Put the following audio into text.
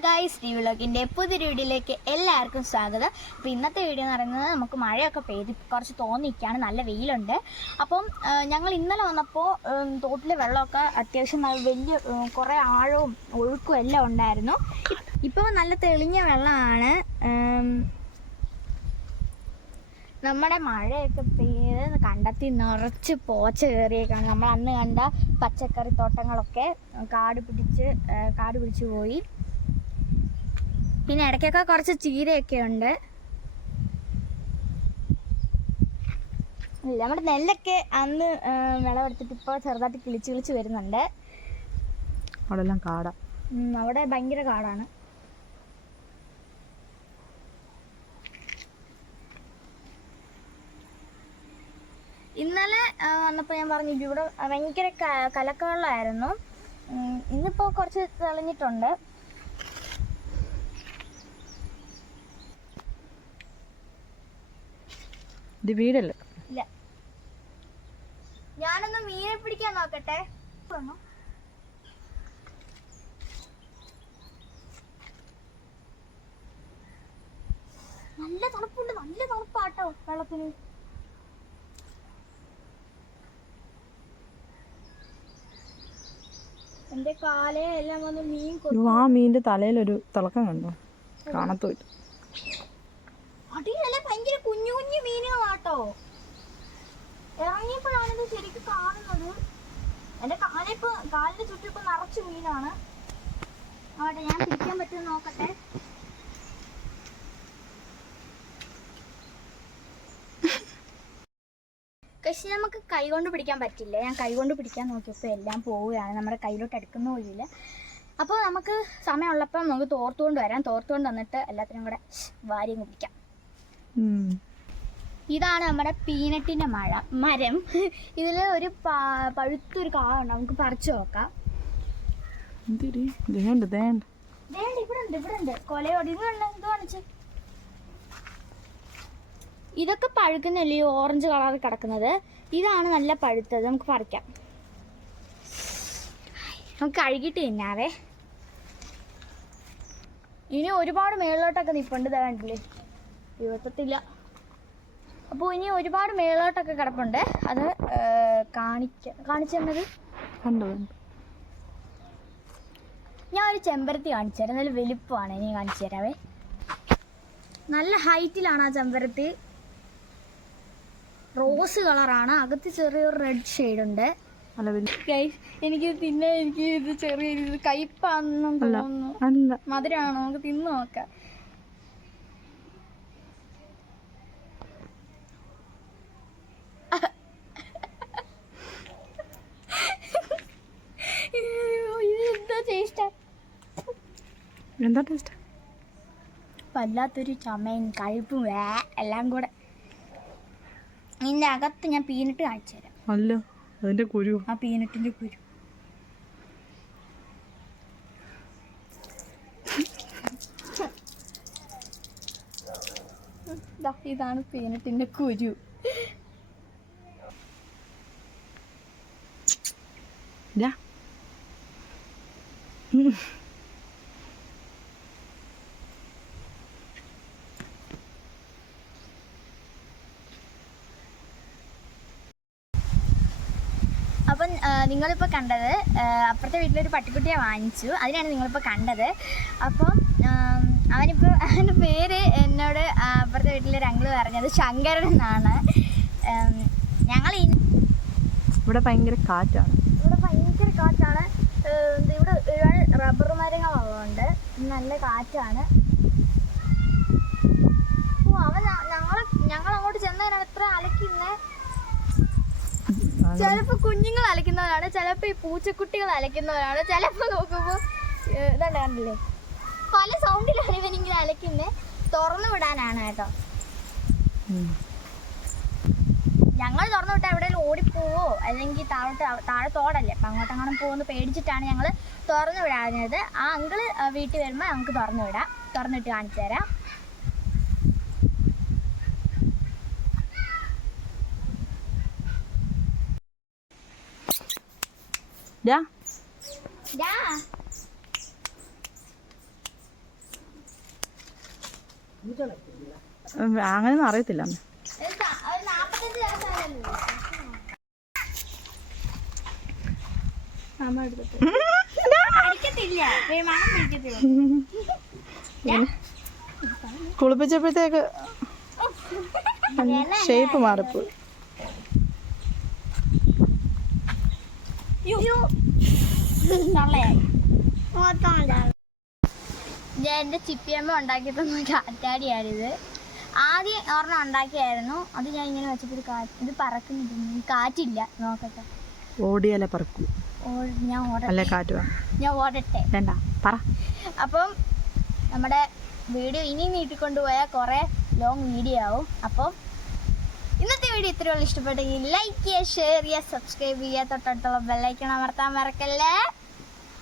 Guys T വിളോഗിന്റെ പുതിയൊരു വീഡിയോയിലേക്ക് എല്ലാവർക്കും സ്വാഗതം. അപ്പോൾ ഇന്നത്തെ വീഡിയോ എന്ന് പറയുന്നത് നമുക്ക് മഴയൊക്കെ പെയ്ത് കുറച്ച് തോന്നിയിരിക്കുകയാണ്. നല്ല വെയിലുണ്ട്. അപ്പം ഞങ്ങൾ ഇന്നലെ വന്നപ്പോൾ തോട്ടിലെ വെള്ളമൊക്കെ അത്യാവശ്യം നല്ല വലിയ കുറേ ആഴവും ഒഴുക്കും എല്ലാം ഉണ്ടായിരുന്നു. ഇപ്പോൾ നല്ല തെളിഞ്ഞ വെള്ളമാണ്. നമ്മുടെ മഴയൊക്കെ പെയ്ത് കണ്ടെത്തി നിറച്ച് പോച്ച കയറിയേക്കാണ്. നമ്മൾ അന്ന് കണ്ട പച്ചക്കറി തോട്ടങ്ങളൊക്കെ കാട് പിടിച്ച് കാട് പിടിച്ച് പോയി. പിന്നെ ഇടയ്ക്കൊക്കെ കുറച്ച് ചീരയൊക്കെ ഉണ്ട്. ഇല്ല നമ്മുടെ നെല്ലൊക്കെ അന്ന് വിളവെടുത്തിട്ട് ഇപ്പോൾ ചെറുതായിട്ട് കിളിച്ച് കിളിച്ച് വരുന്നുണ്ട്. അവിടെ എല്ലാം കാടാ അവിടെ ഭയങ്കര കാടാണ്. ഇന്നലെ വന്നപ്പോ വന്നപ്പോൾ ഞാൻ പറഞ്ഞു ഇവിടെ ഭയങ്കര കലക്കവെള്ളമായിരുന്നു. ഉം, ഇന്നിപ്പോൾ കുറച്ച് തെളിഞ്ഞിട്ടുണ്ട്. ഇത് വീടല്ല? ഞാനൊന്ന് മീനെ പിടിക്കാൻ നോക്കട്ടെ. നല്ല തണുപ്പുണ്ട്. നല്ല തണുപ്പാട്ടോ വെള്ളത്തിന്. എന്റെ കാലേ എല്ലാം വന്ന് മീൻ ആ മീനിന്റെ തലയിലൊരു തിളക്കം കണ്ടോ? കാണത്തോ അടിയല്ല. കുഞ്ഞു കുഞ്ഞു മീനുകളാട്ടോ. ഇത് ശരിക്കും കാണുന്നത്. എന്റെ കാലിപ്പോ കാലിന്റെ ചുറ്റും ഇപ്പൊ നിറച്ച് മീനാണ്. ആട്ടെ ഞാൻ പിടിക്കാൻ പറ്റുമെന്ന് നോക്കട്ടെ. പക്ഷെ നമുക്ക് കൈ കൊണ്ട് പിടിക്കാൻ പറ്റില്ല. ഞാൻ കൈ കൊണ്ട് പിടിക്കാൻ നോക്കിയപ്പോൾ എല്ലാം പോവുകയാണ്. നമ്മുടെ കയ്യിലോട്ട് എടുക്കുന്ന പോലില്ല അപ്പോൾ നമുക്ക് സമയമുള്ളപ്പോൾ നമുക്ക് തോർത്തുകൊണ്ട് വരാം. തോർത്തുകൊണ്ട് വന്നിട്ട് എല്ലാത്തിനും കൂടെ വാരിയും കുടിക്കാം. ഇതാണ് നമ്മുടെ പീനട്ടിന്റെ മഴ മരം. ഇതിൽ ഒരു പഴുത്തൊരു കാവുണ്ട് നമുക്ക് പറിച്ചു നോക്കാം. ഇതൊക്കെ പഴുക്കുന്നല്ലേ ഈ ഓറഞ്ച് കളറിൽ കിടക്കുന്നത്? ഇതാണ് നല്ല പഴുത്തത്. നമുക്ക് പറിക്കാം. നമുക്ക് കഴുകിട്ട് തിന്നാവേ. ഇനി ഒരുപാട് മേളിലോട്ടൊക്കെ നിപ്പുണ്ട് തേണ്ടല്ലേ കണ്ടില്ലേ? ഇരുപത്തെട്ടില്ല അപ്പോൾ ഇനി ഒരുപാട് മേളോട്ടൊക്കെ കിടപ്പുണ്ട്. അത് കാണിക്ക കാണിച്ചു തന്നത്? കണ്ടു ഞാൻ ഒരു ചെമ്പരത്തി കാണിച്ചു തരാം. നല്ല വലിപ്പമാണ്. ഇനി കാണിച്ചു തരാവേ. നല്ല ഹൈറ്റിലാണ് ആ ചെമ്പരത്തി. റോസ് കളറാണ്. അകത്ത് ചെറിയൊരു റെഡ് ഷെയ്ഡ് ഉണ്ട് എനിക്ക് തിന്നെ എനിക്ക് ഇത് ചെറിയ കയ്പാണെന്നും തോന്നുന്നു. മധുരമാണോ നമുക്ക് തിന്നു നോക്കാം ഇതെന്താ ടേസ്റ്റാ എന്താ ടേസ്റ്റ് വല്ലാത്തൊരു ചുമയും കഴിപ്പും എല്ലാം കൂടെ. ഇതിന്റെ അകത്ത് ഞാൻ പീനട്ട് കാണിച്ചു തരാം. അല്ല അതിന്റെ കുരു. ആ പീനട്ടിന്റെ കുരു. ഇതാണ് പീനട്ടിന്റെ കുരു. ഇല്ല. അപ്പം നിങ്ങളിപ്പോൾ കണ്ടത് അപ്പുറത്തെ വീട്ടിലൊരു പട്ടിക്കുട്ടിയെ വാങ്ങിച്ചു. അതിനാണ് നിങ്ങളിപ്പോൾ കണ്ടത്. അപ്പം അവനിപ്പോൾ അവന്റെ പേര് എന്നോട് അപ്പുറത്തെ വീട്ടിലെ അങ്കിൾ പറഞ്ഞത് ശങ്കരൻ എന്നാണ്. ഞങ്ങൾ ഇവിടെ ഭയങ്കര കാറ്റാണ്. ഇവിടെ ഭയങ്കര കാറ്റാണ്. ഇവിടെ ഒരുപാട് റബ്ബർ മരങ്ങളുള്ളതുകൊണ്ട് നല്ല കാറ്റാണ്. ചിലപ്പോ കുഞ്ഞുങ്ങൾ അലക്കുന്നവരാണ് ചിലപ്പോ ഈ പൂച്ചക്കുട്ടികൾ അലക്കുന്നവരാണ് ചിലപ്പോ നോക്കുമ്പോ ഇതല്ലേ പല സൗണ്ടിലാണ് ഇവനിങ്ങനെ അലക്കുന്നേ തുറന്നു വിടാനാണ് കേട്ടോ. ഞങ്ങൾ തുറന്നു വിട്ടാൽ എവിടെയെങ്കിലും ഓടിപ്പോവോ? അല്ലെങ്കിൽ താഴോട്ട് താഴെ തോടല്ലേ അപ്പം അങ്ങോട്ടങ്ങാനും പോകുമെന്ന് പേടിച്ചിട്ടാണ് ഞങ്ങൾ തുറന്നു വിടാഞ്ഞത്. ആ അങ്കിൾ വീട്ടിൽ വരുമ്പോൾ നമുക്ക് തുറന്നു വിടാം. തുറന്നിട്ട് കാണിച്ചു തരാം ഡാ ഡാ ഉം, അങ്ങനെയൊന്നും അറിയത്തില്ല അമ്മ ഒരു സ- ഒരു നാപ്പത്തഞ്ച് ദിവസമായല്ലോ അമ്മ എടുത്തിട്ട് അടിക്കത്തില്ല. Да. മണം അറിയത്തില്ല കുളിപ്പിച്ചപ്പോഴത്തേക്ക് ഷേപ്പ് മാറിപ്പോയി. ഞാൻ എന്റെ ചിപ്പിയമ്മ ഉണ്ടാക്കി തന്ന കാറ്റാടിയാണിത്. ആദ്യം ഒരെണ്ണം ഉണ്ടാക്കിയായിരുന്നു. അത് ഞാൻ ഇങ്ങനെ വെച്ചപ്പോൾ ഒരു കാറ്റ് ഇത് പറക്കുന്നില്ല. കാറ്റില്ല. നോക്കട്ടെ. ഓടിയാലേ പറക്കൂ. ഞാൻ ഓടട്ടെ. കാറ്റ് ഞാൻ ഓടട്ടെ. വേണ്ട. പറ. അപ്പം നമ്മുടെ വീഡിയോ ഇനി നീട്ടിക്കൊണ്ടുപോയാൽ കുറേ ലോങ് വീഡിയോ ആവും. അപ്പം ഇന്നത്തെ വീഡിയോ ഇത്രയുള്ള ഇഷ്ടപ്പെട്ടെങ്കിൽ ലൈക്ക് ചെയ്യുക ഷെയർ ചെയ്യുക സബ്സ്ക്രൈബ് ചെയ്യുക. തൊട്ടടുത്തുള്ള ബെല്ലൈക്കൺ അമർത്താൻ മറക്കല്ലേ?